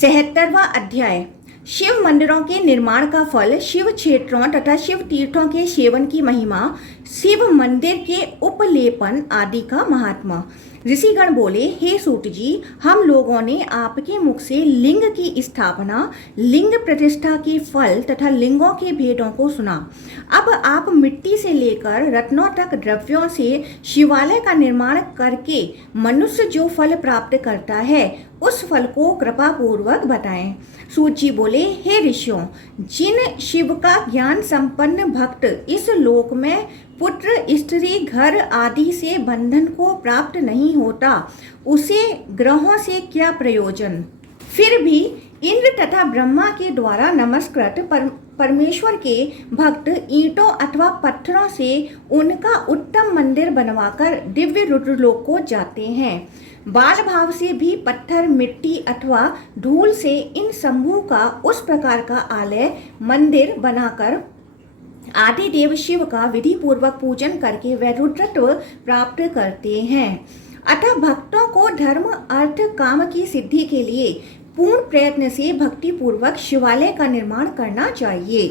73वां अध्याय। शिव मंदिरों के निर्माण का फल, शिव क्षेत्रों तथा शिव तीर्थों के सेवन की महिमा, शिव मंदिर के उपलेपन आदि का महात्मा। ऋषिगण बोले, हे सूत जी, हम लोगों ने आपके मुख से लिंग की स्थापना, लिंग प्रतिष्ठा के फल तथा लिंगों के भेदों को सुना। अब आप मिट्टी से लेकर रत्नों तक द्रव्यों से शिवालय का निर्माण करके मनुष्य जो फल प्राप्त करता है उस फल को कृपा पूर्वक बताएं। सूत जी बोले, हे ऋषियों, जिन शिव का ज्ञान संपन्न भक्त इस लोक में पुत्र, स्त्री, घर आदि से बंधन को प्राप्त नहीं होता, उसे ग्रहों से क्या प्रयोजन। फिर भी इंद्र तथा ब्रह्मा के द्वारा नमस्कृत परमेश्वर के भक्त ईंटों अथवा पत्थरों से उनका उत्तम मंदिर बनवाकर दिव्य रुद्रलोक को जाते हैं। बाल भाव से भी पत्थर, मिट्टी अथवा धूल से इन शंभु का उस प्रकार का आलय मंदिर बनाकर आदि देव शिव का विधि पूर्वक पूजन करके वे रुद्रत्व प्राप्त करते हैं। अतः भक्तों को धर्म, अर्थ, काम की सिद्धि के लिए पूर्ण प्रयत्न से भक्ति पूर्वक शिवालय का निर्माण करना चाहिए।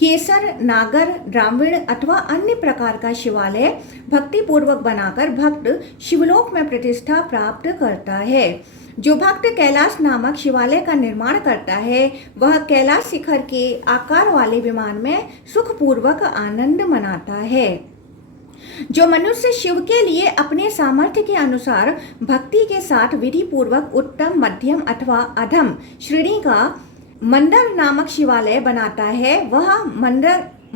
केसर, नागर, द्राविड़ अथवा अन्य प्रकार का शिवालय भक्ति पूर्वक बनाकर भक्त शिवलोक में प्रतिष्ठा प्राप्त करता है। जो भक्त कैलाश नामक शिवालय का निर्माण करता है वह कैलाश शिखर के आकार वाले विमान में सुखपूर्वक आनंद मनाता है। जो मनुष्य शिव के लिए अपने सामर्थ्य के अनुसार भक्ति के साथ विधि पूर्वक उत्तम, मध्यम अथवा अधम श्रेणी का मंदर नामक शिवालय बनाता है, वह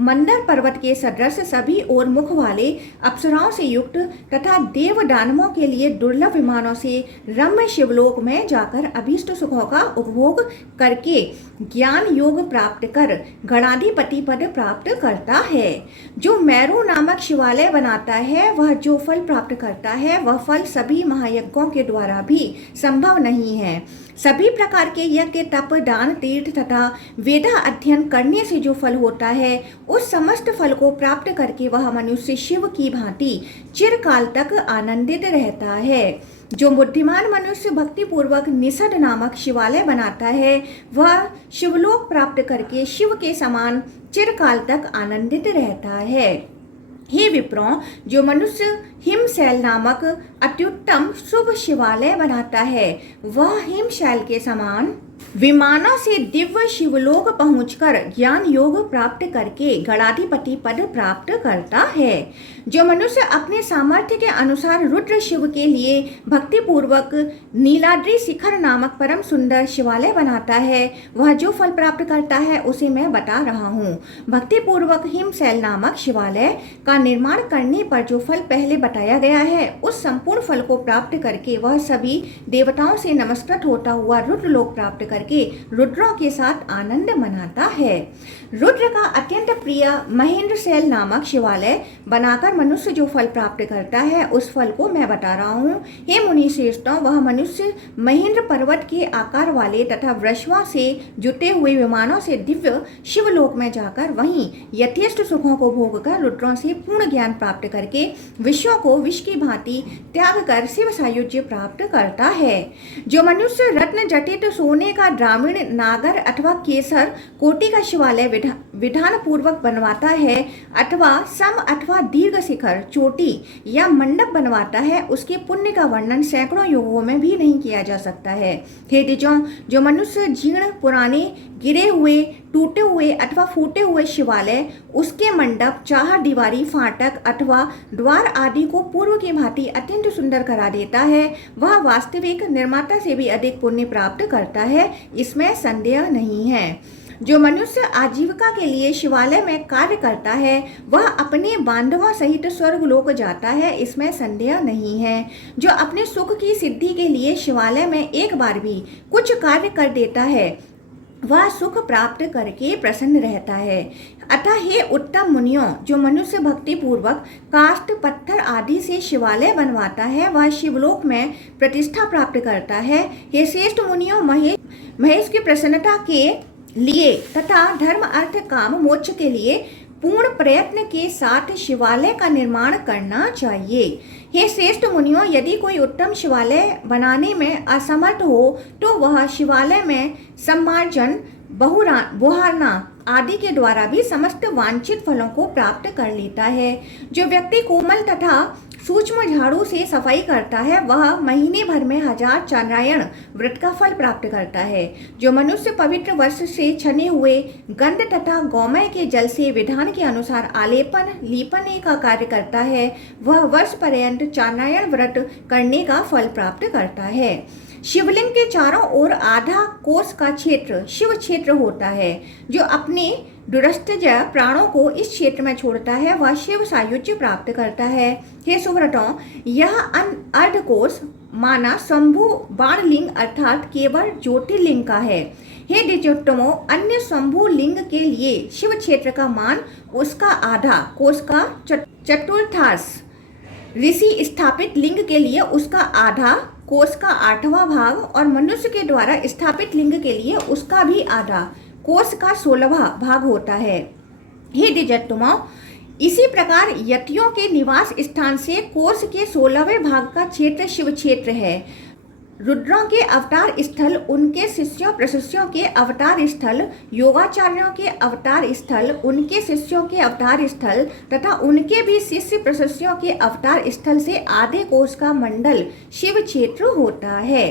मंदर पर्वत के सदृश सभी ओर मुख वाले अप्सराओं से युक्त तथा देव दानवों के लिए दुर्लभ विमानों से रम्य शिवलोक में जाकर अभीष्ट सुखों का उपभोग करके ज्ञान योग प्राप्त कर गणाधिपति पद प्राप्त करता है। जो मेरू नामक शिवालय बनाता है वह जो फल प्राप्त करता है वह फल सभी महायज्ञों के द्वारा भी संभव नहीं है। सभी प्रकार के यज्ञ, तप, दान, तीर्थ तथा वेदा अध्ययन करने से जो फल होता है उस समस्त फल को प्राप्त करके वह मनुष्य शिव की भांति चिरकाल तक आनंदित रहता है। जो बुद्धिमान मनुष्य भक्ति पूर्वक निषद नामक शिवालय बनाता है वह शिवलोक प्राप्त करके शिव के समान चिरकाल तक आनंदित रहता है। हे विप्रों, जो मनुष्य हिमशैल नामक अत्युत्तम शुभ शिवालय बनाता है वह हिमशैल के समान विमानों से दिव्य शिवलोक पहुंचकर ज्ञान योग प्राप्त करके गणाधिपति पद प्राप्त करता है। जो मनुष्य अपने सामर्थ्य के अनुसार रुद्र शिव के लिए भक्ति पूर्वक नीलाद्रि शिखर नामक परम सुंदर शिवालय बनाता है वह जो फल प्राप्त करता है उसे मैं बता रहा हूँ। भक्ति पूर्वक हिमशैल नामक शिवालय का निर्माण करने पर जो फल पहले बताया गया है उस संपूर्ण फल को प्राप्त करके वह सभी देवताओं से नमस्कृत होता हुआ रुद्रलोक प्राप्त करके रुद्रों के साथ आनंद मनाता है। रुद्र का अत्यंत प्रिय महेंद्र शैल नामक शिवालय बनाकर मनुष्य जो फल प्राप्त करता है उस फल को मैं बता रहा हूँ। हे मुनि श्रेष्ठों, वह मनुष्य महेंद्र पर्वत के आकार वाले तथा वृषवा से जुटे हुए विमानों से दिव्य शिवलोक में जाकर वहीं यथेष्ट सुखों को भोग कर रुद्रों से पूर्ण ज्ञान प्राप्त करके विश्वों को विष की भांति त्याग कर शिव सायुज्य प्राप्त करता है। जो मनुष्य रत्न जटित सोने का द्राविड़, नागर अथवा केसर कोटि का शिवालय विधान पूर्वक बनवाता है अथवा सम अथवा दीर्घ शिखर, चोटी या मंडप बनवाता है उसके पुण्य का वर्णन सैकड़ों युगों में भी नहीं किया जा सकता है। हे द्विजों, जो मनुष्य जीर्ण, पुराने, गिरे हुए, टूटे हुए अथवा फूटे हुए शिवालय, उसके मंडप, चार दीवारी, फाटक अथवा द्वार आदि को पूर्व की भांति अत्यंत सुंदर करा देता है वह वास्तविक निर्माता से भी अधिक पुण्य प्राप्त करता है, इसमें संदेह नहीं है। जो मनुष्य आजीविका के लिए शिवालय में कार्य करता है वह अपने बांधवों सहित स्वर्ग लोक जाता है, इसमें संदेह नहीं है। जो अपने सुख की सिद्धि के लिए शिवालय में एक बार भी कुछ कार्य कर देता है वह सुख प्राप्त करके प्रसन्न रहता है। अतः हे उत्तम मुनियों, जो मनुष्य भक्ति पूर्वक काष्ठ, पत्थर आदि से शिवालय बनवाता है वह शिवलोक में प्रतिष्ठा प्राप्त करता है। हे श्रेष्ठ मुनियों, महेश की प्रसन्नता के लिए तथा धर्म, अर्थ, काम, मोक्ष के लिए पूर्ण प्रयत्न के साथ शिवालय का निर्माण करना चाहिए। हे श्रेष्ठ मुनियों, यदि कोई उत्तम शिवालय बनाने में असमर्थ हो तो वह शिवालय में सम्मार्जन, बुहारना आदि के द्वारा भी समस्त वांछित फलों को प्राप्त कर लेता है। जो व्यक्ति कोमल तथा सूक्ष्म झाड़ू से सफाई करता है वह महीने भर में 1000 चांद्रायण व्रत का फल प्राप्त करता है। जो मनुष्य पवित्र वस्त्र से छने हुए गंध तथा गौमय के जल से विधान के अनुसार आलेपन लीपने का कार्य करता है वह वर्ष पर्यंत चांद्रायण व्रत करने का फल प्राप्त करता है। शिवलिंग के चारों ओर आधा कोस का क्षेत्र शिव क्षेत्र होता है। जो अपने दुरस्थज प्राणों को इस क्षेत्र में छोड़ता है वह शिव सायुज्य प्राप्त करता है। हे सुव्रतों, यह अर्धकोश माना शंभु बाणलिंग अर्थात केवल ज्योतिर्लिंग का है। हे द्विजोत्तमों, अन्य शंभु लिंग के लिए शिव क्षेत्र का मान उसका आधा कोस का चतुर्थांश, ऋषि स्थापित लिंग के लिए उसका आधा कोस का 8वां भाग और मनुष्य के द्वारा स्थापित लिंग के लिए उसका भी आधा कोस का 16वां भाग होता है। हे द्विजोत्तमों, इसी प्रकार यतियों के निवास स्थान से कोस के 16वें भाग का क्षेत्र शिव क्षेत्र है। रुद्रों के अवतार स्थल, उनके शिष्यों प्रशिष्यों के अवतार स्थल, योगाचार्यों के अवतार स्थल, उनके शिष्यों के अवतार स्थल तथा उनके भी शिष्य प्रशिष्यों के अवतार स्थल से आधे कोस का मंडल शिव क्षेत्र होता है।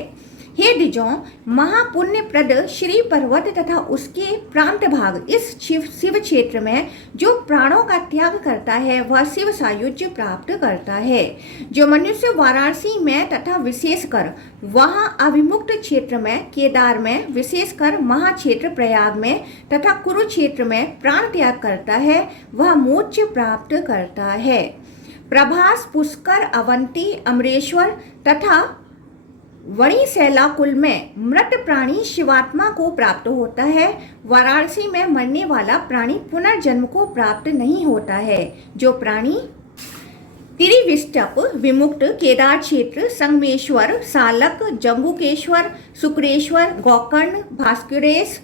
हे द्विजों, महापुण्यप्रद श्री पर्वत तथा उसके प्रांत भाग इस शिव क्षेत्र में जो प्राणों का त्याग करता है वह शिव सायुज्य प्राप्त करता है। जो मनुष्य वाराणसी में तथा विशेषकर वहाँ अभिमुक्त क्षेत्र में, केदार में, विशेषकर महाक्षेत्र प्रयाग में तथा कुरुक्षेत्र में प्राण त्याग करता है वह मोक्ष प्राप्त करता है। प्रभास, पुष्कर, अवंती, अमरेश्वर तथा वणी शैलाकुल में मृत प्राणी शिवात्मा को प्राप्त होता है। वाराणसी में मरने वाला प्राणी पुनर्जन्म को प्राप्त नहीं होता है। जो प्राणी त्रिविष्टप, विमुक्त, केदार क्षेत्र, संगमेश्वर, सालक, जम्बुकेश्वर, शुक्रेश्वर, गोकर्ण, भास्करेश,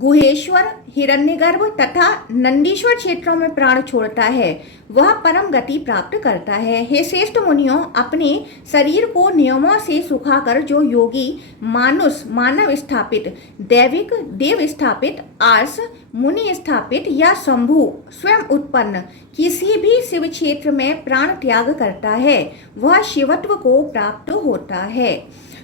गुहेश्वर, हिरण्यगर्भ तथा नंदीश्वर क्षेत्रों में प्राण छोड़ता है वह परम गति प्राप्त करता है। हे श्रेष्ठ मुनियों, अपने शरीर को नियमों से सुखाकर जो योगी मानुष मानव स्थापित, दैविक देव स्थापित, आर्ष मुनि स्थापित या शंभु स्वयं उत्पन्न किसी भी शिव क्षेत्र में प्राण त्याग करता है वह शिवत्व को प्राप्त होता है।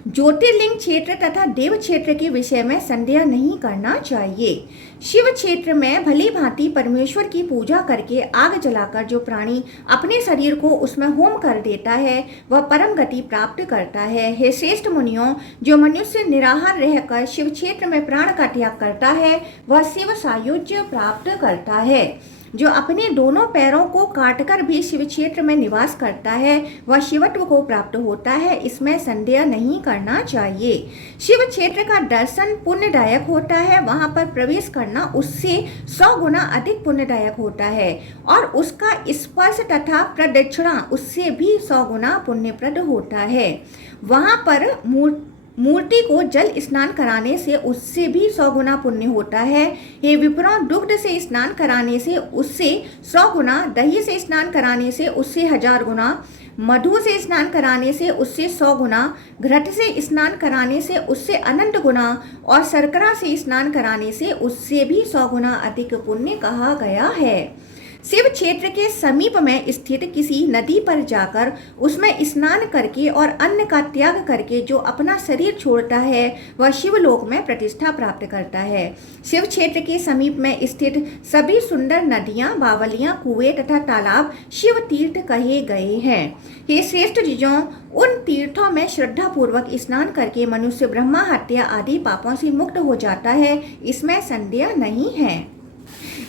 ज्योतिर्लिंग क्षेत्र तथा देव क्षेत्र के विषय में संदेह नहीं करना चाहिए। शिव क्षेत्र में भली भांति परमेश्वर की पूजा करके आग जलाकर जो प्राणी अपने शरीर को उसमें होम कर देता है वह परम गति प्राप्त करता है। हे श्रेष्ठ मुनियों, जो मनुष्य निराहार रहकर शिव क्षेत्र में प्राण का त्याग करता है वह शिव सायुज्य प्राप्त करता है। जो अपने दोनों पैरों को काटकर भी शिव क्षेत्र में निवास करता है वह शिवत्व को प्राप्त होता है, इसमें संदेह नहीं करना चाहिए। शिव क्षेत्र का दर्शन पुण्यदायक होता है, वहां पर प्रवेश करना उससे 100 गुना अधिक पुण्यदायक होता है और उसका स्पर्श तथा प्रदक्षिणा उससे भी 100 गुना पुण्यप्रद होता है। वहां पर मूर्ति को जल स्नान कराने से उससे भी 100 गुना पुण्य होता है। हे विप्रों, दुग्ध से स्नान कराने से उससे 100 गुना, दही से स्नान कराने से उससे 1000 गुना, मधु से स्नान कराने से उससे 100 गुना, घृत से स्नान कराने से उससे अनंत गुना और शर्करा से स्नान कराने से उससे भी 100 गुना अधिक पुण्य कहा गया है। शिव क्षेत्र के समीप में स्थित किसी नदी पर जाकर उसमें स्नान करके और अन्न का त्याग करके जो अपना शरीर छोड़ता है वह शिवलोक में प्रतिष्ठा प्राप्त करता है। शिव क्षेत्र के समीप में स्थित सभी सुंदर नदियां, बावलियां, कुएं तथा तालाब शिव तीर्थ कहे गए हैं। हे श्रेष्ठ द्विजों, उन तीर्थों में श्रद्धा पूर्वक स्नान करके मनुष्य ब्रह्मा हत्या आदि पापों से मुक्त हो जाता है, इसमें संदेह नहीं है।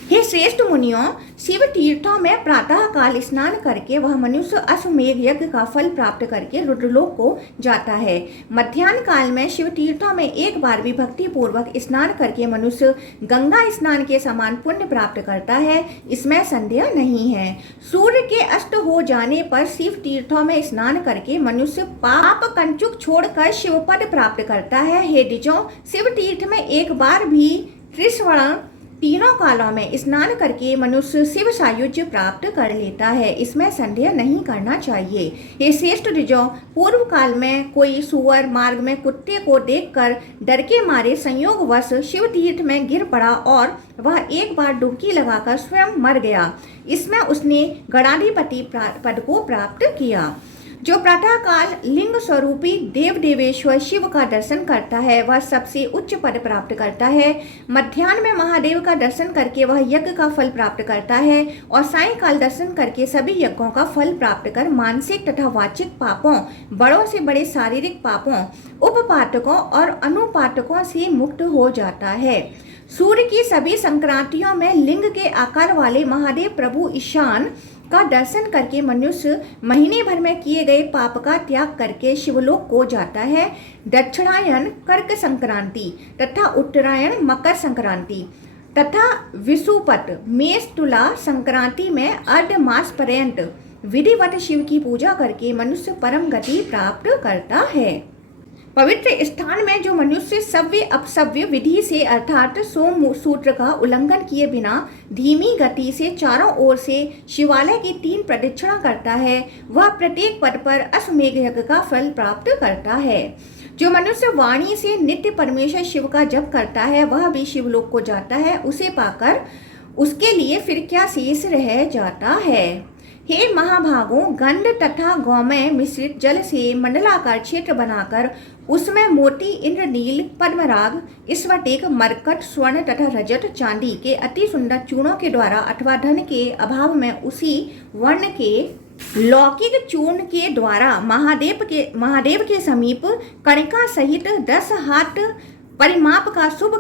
हे श्रेष्ठ मुनियों, शिव तीर्थों में प्रातः काल स्नान करके वह मनुष्य अश्वमेघ यज्ञ का फल प्राप्त करके रुद्रलोक को जाता है। मध्याह्न काल में शिव तीर्थों में एक बार भी भक्ति पूर्वक स्नान करके मनुष्य गंगा स्नान के समान पुण्य प्राप्त करता है, इसमें संदेह नहीं है। सूर्य के अस्त हो जाने पर शिव तीर्थों में स्नान करके मनुष्य पाप कंचुक छोड़कर शिवपद प्राप्त करता है। हे द्विजों, शिव तीर्थ में एक बार भी त्रिस्वर्ण तीनों कालों में स्नान करके मनुष्य शिव सायुज्य प्राप्त कर लेता है, इसमें संदेह नहीं करना चाहिए। ये श्रेष्ठ द्विजों, पूर्व काल में कोई सुअर मार्ग में कुत्ते को देखकर डर के मारे संयोगवश शिव तीर्थ में गिर पड़ा और वह एक बार डुबकी लगाकर स्वयं मर गया। इसमें उसने गणाधिपति पद को प्राप्त किया। जो प्रातः काल लिंग स्वरूपी देव देवेश्वर शिव का दर्शन करता है वह सबसे उच्च पद प्राप्त करता है। मध्याह्न में महादेव का दर्शन करके वह यज्ञ का फल प्राप्त करता है और सायंकाल दर्शन करके सभी यज्ञों का फल प्राप्त कर मानसिक तथा वाचिक पापों, बड़ों से बड़े शारीरिक पापों, उपपातकों और अनुपातकों से मुक्त हो जाता है। सूर्य की सभी संक्रांतियों में लिंग के आकार वाले महादेव प्रभु ईशान का दर्शन करके मनुष्य महीने भर में किए गए पाप का त्याग करके शिवलोक को जाता है। दक्षिणायन कर्क संक्रांति तथा उत्तरायण मकर संक्रांति तथा विषुपत मेष तुला संक्रांति में अर्ध मास पर्यंत विधिवत शिव की पूजा करके मनुष्य परम गति प्राप्त करता है। पवित्र स्थान में जो मनुष्य सव्य अपसव्य विधि से अर्थात सोम सूत्र का उल्लंघन किए बिना धीमी गति से चारों ओर से शिवालय की 3 प्रदक्षिणा करता है वह प्रत्येक पद पर अश्वमेघ यज्ञ का फल प्राप्त करता है। जो मनुष्य वाणी से नित्य परमेश्वर शिव का जप करता है वह भी शिवलोक को जाता है। उसे पाकर उसके लिए फिर क्या शेष रह जाता है। हे महाभागों, गंध तथा गौमय मिश्रित जल से मंडलाकार क्षेत्र बनाकर उसमें मोती, इंद्रनील, पद्मराग, स्फटिक, मरकट, स्वर्ण तथा रजत, चांदी के अति सुंदर चूर्णों के द्वारा अथवा धन के अभाव में उसी वर्ण के लौकिक चूर्ण के द्वारा महादेव के समीप कणिका सहित 10 हाथ परिमाप का शुभ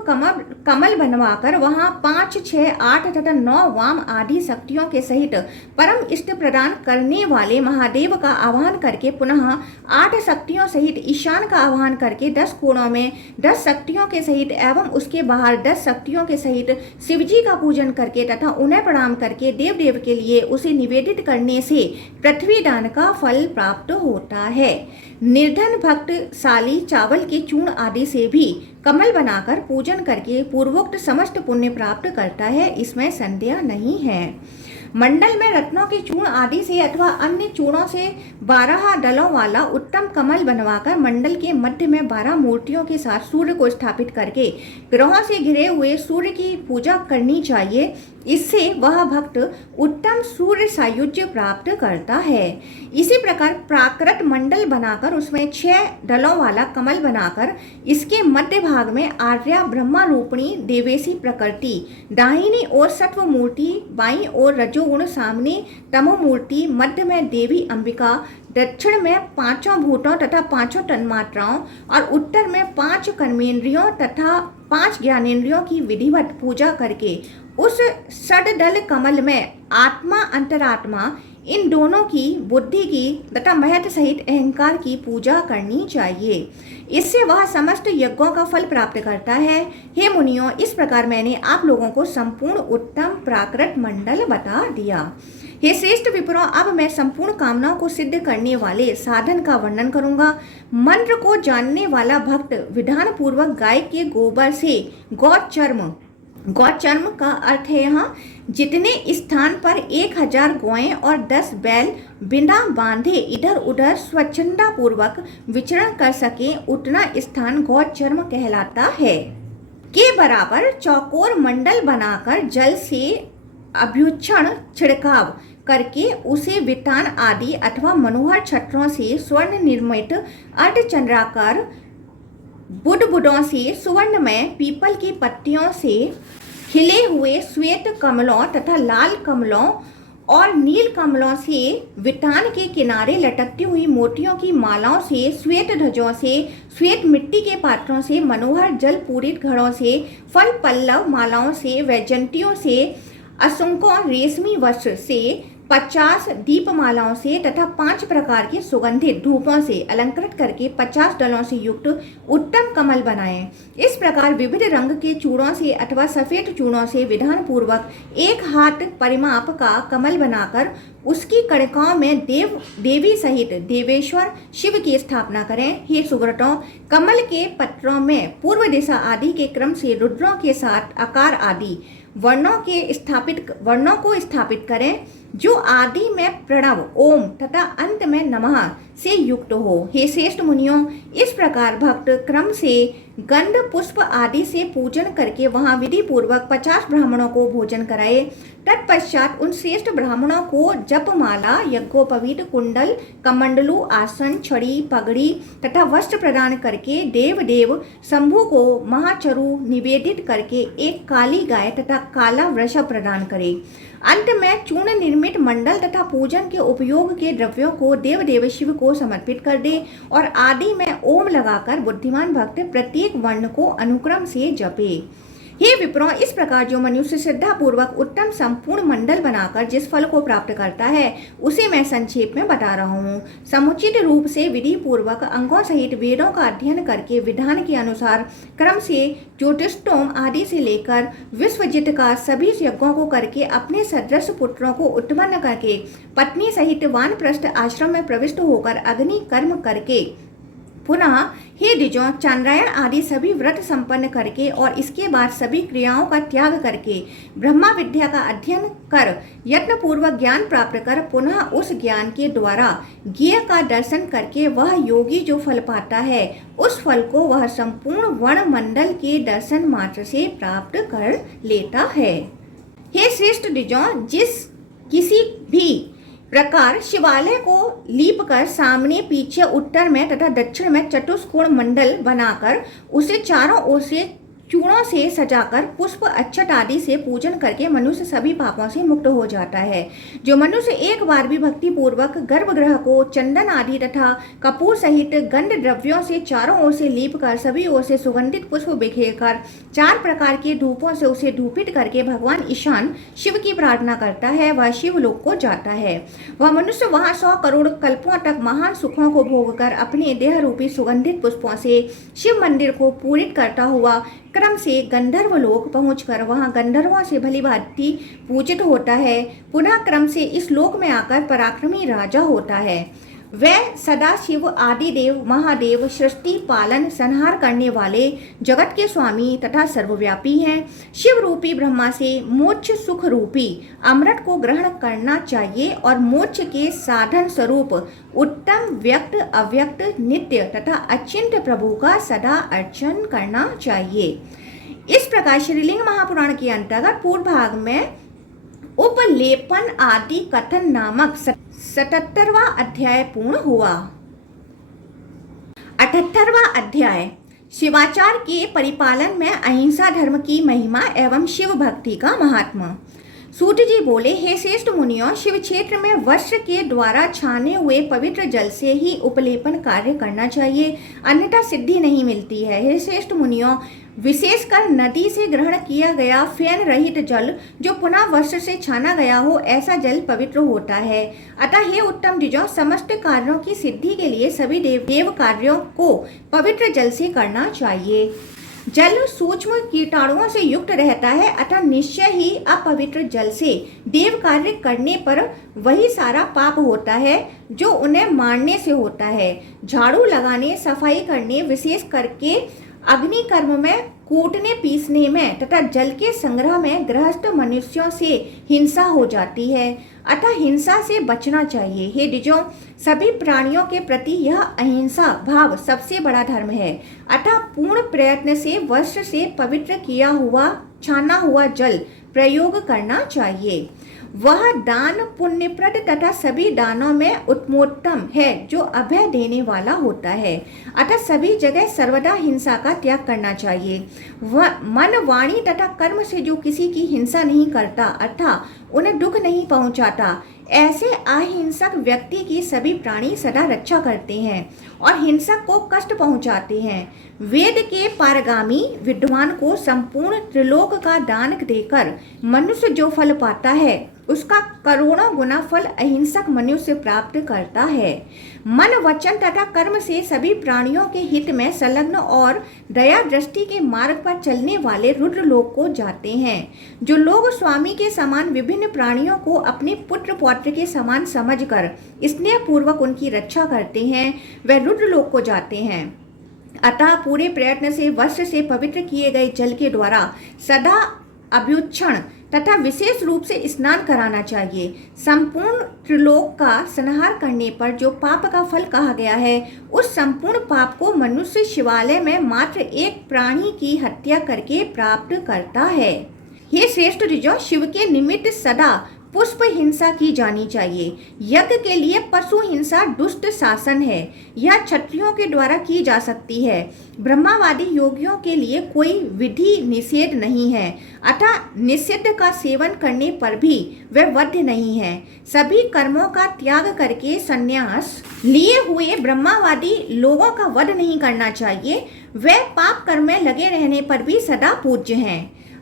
कमल बनवाकर वहां 5, 6, 8 तथा 9 वाम आदि शक्तियों के सहित परम इष्ट प्रदान करने वाले महादेव का आह्वान करके पुनः 8 शक्तियों सहित ईशान का आह्वान करके 10 कोणों में 10 शक्तियों के सहित एवं उसके बाहर 10 शक्तियों के सहित शिवजी का पूजन करके तथा उन्हें प्रणाम करके देव देव के लिए उसे निवेदित करने से पृथ्वी दान का फल प्राप्त होता है। निर्धन भक्त साली चावल के चूर्ण आदि से भी कमल बनाकर पूजन करके पूर्वोक्त समस्त पुण्य प्राप्त करता है, इसमें संदेह नहीं है। मंडल में रत्नों के चूर्ण आदि से अथवा अन्य चूर्णों से 12 दलों वाला उत्तम कमल बनवाकर मंडल के मध्य में 12 मूर्तियों के साथ सूर्य को स्थापित करके ग्रहों से घिरे हुए सूर्य की पूजा करनी चाहिए। इससे वह भक्त उत्तम सूर्य सायुज्य प्राप्त करता है। इसी प्रकार प्राकृत मंडल बनाकर उसमें 6 दलों वाला कमल बनाकर इसके मध्य भाग में आर्या ब्रह्मा रूपिणी देवेशी प्रकृति, दाहिनी ओर सत्व मूर्ति, बाईं ओर रजोगुण, सामने तमो मूर्ति, मध्य में देवी अंबिका, दक्षिण में 5 भूतों तथा 5 तन्मात्राओं और उत्तर में 5 कर्मेंद्रियों तथा 5 ज्ञानेंद्रियों की विधिवत पूजा करके उस षडदल कमल में आत्मा अंतरात्मा इन दोनों की बुद्धि की तथा महत्व सहित अहंकार की पूजा करनी चाहिए। इससे वह समस्त यज्ञों का फल प्राप्त करता है। हे मुनियों, इस प्रकार मैंने आप लोगों को संपूर्ण उत्तम प्राकृत मंडल बता दिया। हे श्रेष्ठ विप्रों, अब मैं संपूर्ण कामनाओं को सिद्ध करने वाले साधन का वर्णन करूंगा। मंत्र को जानने वाला भक्त विधान पूर्वक गाय के गोबर से गौचर्म का अर्थ है यहाँ जितने स्थान पर 1000 गौएं और 10 बैल बिना बांधे इधर उधर स्वच्छंदा पूर्वक विचरण कर सके उतना स्थान गौचर्म कहलाता है। के बराबर चौकोर मंडल बनाकर जल से अभ्युक्षण छिड़काव करके उसे वितान आदि अथवा मनोहर छत्रों से स्वर्ण निर्मित अर्धचंद्राकार बुडबुडों से सुवर्णमय पीपल की पत्तियों से खिले हुए श्वेत कमलों तथा लाल कमलों और नील कमलों से वितान के किनारे लटकती हुई मोतियों की मालाओं से, श्वेत ध्वजों से, श्वेत मिट्टी के पात्रों से, मनोहर जल पूरित घड़ों से, फल पल्लव मालाओं से, वैजंतियों से, असंख्यों रेशमी वस्त्र से, 50 दीपमालाओं से तथा 5 प्रकार के सुगंधित धूपों से अलंकृत करके 50 दलों से युक्त उत्तम कमल बनाएं। इस प्रकार विविध रंग के चूड़ों से अथवा सफेद चूड़ों से विधान पूर्वक 1 हाथ परिमाप का कमल बनाकर उसकी कणिकाओं में देवी सहित देवेश्वर शिव की स्थापना करें। हे सुव्रतों, कमल के पत्रों में पूर्व दिशा आदि के क्रम से रुद्रों के साथ आकार आदि वर्णों को स्थापित करें जो आदि में प्रणव ओम तथा अंत में नमः से युक्त हो। हे श्रेष्ठ मुनियों, इस प्रकार भक्त क्रम से गंध पुष्प आदि से पूजन करके वहां विधि पूर्वक 50 ब्राह्मणों को भोजन कराए। तत्पश्चात उन श्रेष्ठ ब्राह्मणों को जपमाला, यज्ञोपवीत, कुंडल, कमंडलू, आसन, छड़ी, पगड़ी तथा वस्त्र प्रदान करके देव शंभु को महाचरु निवेदित करके एक काली गाय तथा काला वृषभ प्रदान करे। अंत में चूर्ण निर्मित मंडल तथा पूजन के उपयोग के द्रव्यों को देव शिव को समर्पित कर दे और आदि में ओम लगाकर बुद्धिमान भक्त प्रत्येक वर्ण को अनुक्रम से जपे। हे विप्रों, इस प्रकार जो मनुष्य श्रद्धा पूर्वक उत्तम संपूर्ण मंडल बनाकर जिस फल को प्राप्त करता है उसे मैं संक्षेप में बता रहा हूँ। समुचित रूप से विधि पूर्वक अंगों सहित वेदों का अध्ययन करके विधान के अनुसार क्रम से ज्योतिषोम आदि से लेकर विश्वजित का सभी यज्ञों को करके अपने सदृश पुत्रों को उत्पन्न करके पत्नी सहित वानप्रस्थ आश्रम में प्रविष्ट होकर अग्नि कर्म करके पुनः हे द्विजों, चांद्रायण आदि सभी व्रत संपन्न करके और इसके बाद सभी क्रियाओं का त्याग करके ब्रह्मा विद्या का अध्ययन कर यत्न पूर्वक ज्ञान प्राप्त कर पुनः उस ज्ञान के द्वारा ज्ञेय का दर्शन करके वह योगी जो फल पाता है उस फल को वह संपूर्ण वर्ण मंडल के दर्शन मात्र से प्राप्त कर लेता है। हे श्रेष्ठ द्विजों, जिस किसी भी प्रकार शिवालय को लीप कर सामने, पीछे, उत्तर में तथा दक्षिण में चतुष्कोण मंडल बनाकर उसे चारों ओर से चूड़ों से सजाकर पुष्प अक्षत आदि से पूजन करके मनुष्य सभी पापों से मुक्त हो जाता है। जो मनुष्य एक बार भी भक्ति पूर्वक गर्भगृह को चंदन आदि तथा कपूर सहित गंध द्रव्यों से चारों ओर से लीप कर सभी ओर से सुगंधित पुष्प बिखेर कर 4 प्रकार के धूपों से उसे धूपित करके भगवान ईशान शिव की प्रार्थना करता है, वह शिवलोक को जाता है। वह मनुष्य वहां 100 करोड़ कल्पों तक महान सुखों को भोग कर अपने देह रूपी सुगंधित पुष्पों से शिव मंदिर को पूरित करता हुआ क्रम से गंधर्व लोक पहुंचकर वहां गंधर्वों से भली भांति पूजित होता है। पुनः क्रम से इस लोक में आकर पराक्रमी राजा होता है। वह सदा शिव आदि देव महादेव सृष्टि पालन संहार करने वाले जगत के स्वामी तथा सर्वव्यापी हैं। शिव रूपी ब्रह्मा से मोक्ष सुख रूपी अमृत को ग्रहण करना चाहिए और मोक्ष के साधन स्वरूप उत्तम व्यक्त अव्यक्त नित्य तथा अचिंत्य प्रभु का सदा अर्चन करना चाहिए। इस प्रकार श्रीलिंग महापुराण के अंतर्गत पूर्व भाग में उपलेपन आदि कथन नामक 77वां अध्याय पूर्ण हुआ। 78वां अध्याय शिवाचार के परिपालन में अहिंसा धर्म की महिमा एवं शिव भक्ति का महात्मा। सूत जी बोले, हे श्रेष्ठ मुनियों, शिव क्षेत्र में वस्त्र के द्वारा छाने हुए पवित्र जल से ही उपलेपन कार्य करना चाहिए, अन्यथा सिद्धि नहीं मिलती है। हे श्रेष्ठ मुनियों, विशेषकर नदी से ग्रहण किया गया फेन रहित जल जो पुनः वस्त्र से छाना गया हो, ऐसा जल पवित्र होता है। अतः हे उत्तम द्विजों, समस्त कार्यों की सिद्धि के लिए सभी देव कार्यों को पवित्र जल से करना चाहिए। जल सूक्ष्म कीटाणुओं से युक्त रहता है, अतः निश्चय ही अपवित्र जल से देव कार्य करने पर वही सारा पाप होता है जो उन्हें मारने से होता है। झाड़ू लगाने, सफाई करने, विशेष करके अग्नि कर्म में, कूटने पीसने में तथा जल के संग्रह में गृहस्थ मनुष्यों से हिंसा हो जाती है, अतः हिंसा से बचना चाहिए। हे द्विजों, सभी प्राणियों के प्रति यह अहिंसा भाव सबसे बड़ा धर्म है। अतः पूर्ण प्रयत्न से वस्त्र से पवित्र किया हुआ छाना हुआ जल प्रयोग करना चाहिए। वह दान पुण्यप्रद तथा सभी दानों में उत्तमोत्तम है जो अभय देने वाला होता है। अतः सभी जगह सर्वदा हिंसा का त्याग करना चाहिए। वह मन, वाणी तथा कर्म से जो किसी की हिंसा नहीं करता अर्थात उन्हें दुख नहीं पहुंचाता, ऐसे अहिंसक व्यक्ति की सभी प्राणी सदा रक्षा करते हैं और हिंसक को कष्ट पहुंचाते हैं। वेद के पारगामी विद्वान को संपूर्ण त्रिलोक का दान देकर मनुष्य जो फल पाता है उसका करोड़ों गुना फल अहिंसक मनुष्य प्राप्त करता है। मन, वचन तथा कर्म से सभी प्राणियों के हित में संलग्न और दया दृष्टि के मार्ग पर चलने वाले रुद्र लोक को जाते हैं। जो लोग स्वामी के समान विभिन्न प्राणियों को अपने पुत्र पौत्र के समान समझकर स्नेह पूर्वक उनकी रक्षा करते हैं, वह रुद्र लोक को जाते हैं। अतः पूरे प्रयत्न से वस्त्र से पवित्र किए गए जल के द्वारा सदा अभ्युक्षण तथा विशेष रूप से स्नान कराना चाहिए। संपूर्ण त्रिलोक का संहार करने पर जो पाप का फल कहा गया है, उस संपूर्ण पाप को मनुष्य शिवालय में मात्र एक प्राणी की हत्या करके प्राप्त करता है। हे श्रेष्ठ ऋजो, शिव के निमित्त सदा पुष्प हिंसा की जानी चाहिए। यज्ञ के लिए पशु हिंसा दुष्ट शासन है। यह क्षत्रियों के द्वारा की जा सकती है। ब्रह्मावादी योगियों के लिए कोई विधि निषेध नहीं है, अतः निषिद्ध का सेवन करने पर भी वह वध नहीं है। सभी कर्मों का त्याग करके संन्यास लिए हुए ब्रह्मावादी लोगों का वध नहीं करना चाहिए। वे पाप कर्म में लगे रहने पर भी सदा पूज्य हैं।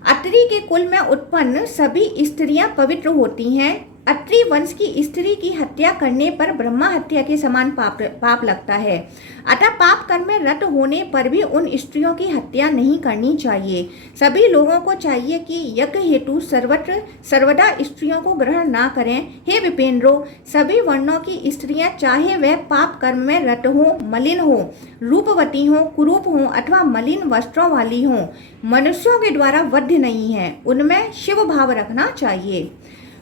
अत्रि के कुल में उत्पन्न सभी स्त्रियां पवित्र होती हैं। अत्रि वंश की स्त्री की हत्या करने पर ब्रह्मा हत्या के समान पाप लगता है। अतः पाप कर्म में रत होने पर भी उन स्त्रियों की हत्या नहीं करनी चाहिए। सभी लोगों को चाहिए कि यज्ञ हेतु सर्वदा स्त्रियों को ग्रहण ना करें। हे विपेंद्रो, सभी वर्णों की स्त्रियां, चाहे वह पाप कर्म में रत हो, मलिन हो, रूपवती हो, कुरूप हो अथवा मलिन वस्त्रों वाली हो, मनुष्यों के द्वारा वध नहीं है। उनमें शिव भाव रखना चाहिए।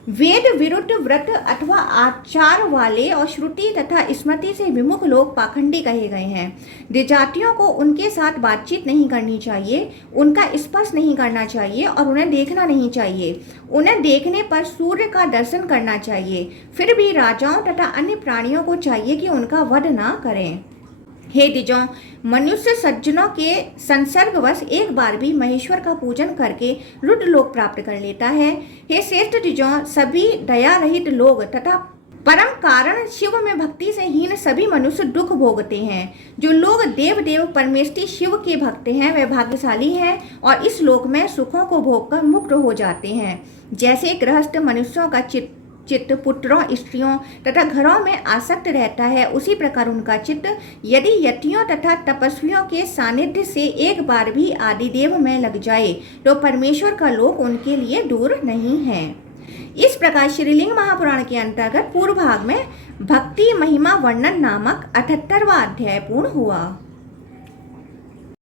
वेद विरुद्ध व्रत अथवा आचार वाले और श्रुति तथा स्मृति से विमुख लोग पाखंडी कहे गए हैं। द्विजातियों को उनके साथ बातचीत नहीं करनी चाहिए, उनका स्पर्श नहीं करना चाहिए और उन्हें देखना नहीं चाहिए। उन्हें देखने पर सूर्य का दर्शन करना चाहिए। फिर भी राजाओं तथा अन्य प्राणियों को चाहिए कि उनका वध ना करें। हे द्विजों, मनुष्य सज्जनों के संसर्गवश एक बार भी महेश्वर का पूजन करके रुद्र लोक प्राप्त कर लेता है। हे श्रेष्ठ द्विजों, सभी दया रहित लोग तथा परम कारण शिव में भक्ति से हीन सभी मनुष्य दुख भोगते हैं। जो लोग देव परमेष्ठी शिव के भक्त हैं, वे भाग्यशाली हैं और इस लोक में सुखों को भोगकर मुक्त हो जाते हैं। जैसे गृहस्थ मनुष्यों का चित्त पुत्रों, स्त्रियों तथा घरों में आसक्त रहता है, उसी प्रकार उनका चित्त यदि यतियों तथा तपस्वियों के सानिध्य से एक बार भी आदिदेव में लग जाए तो परमेश्वर का लोक उनके लिए दूर नहीं है। इस प्रकार श्रीलिंग महापुराण के अंतर्गत पूर्व भाग में भक्ति महिमा वर्णन नामक 78वां अध्याय पूर्ण हुआ।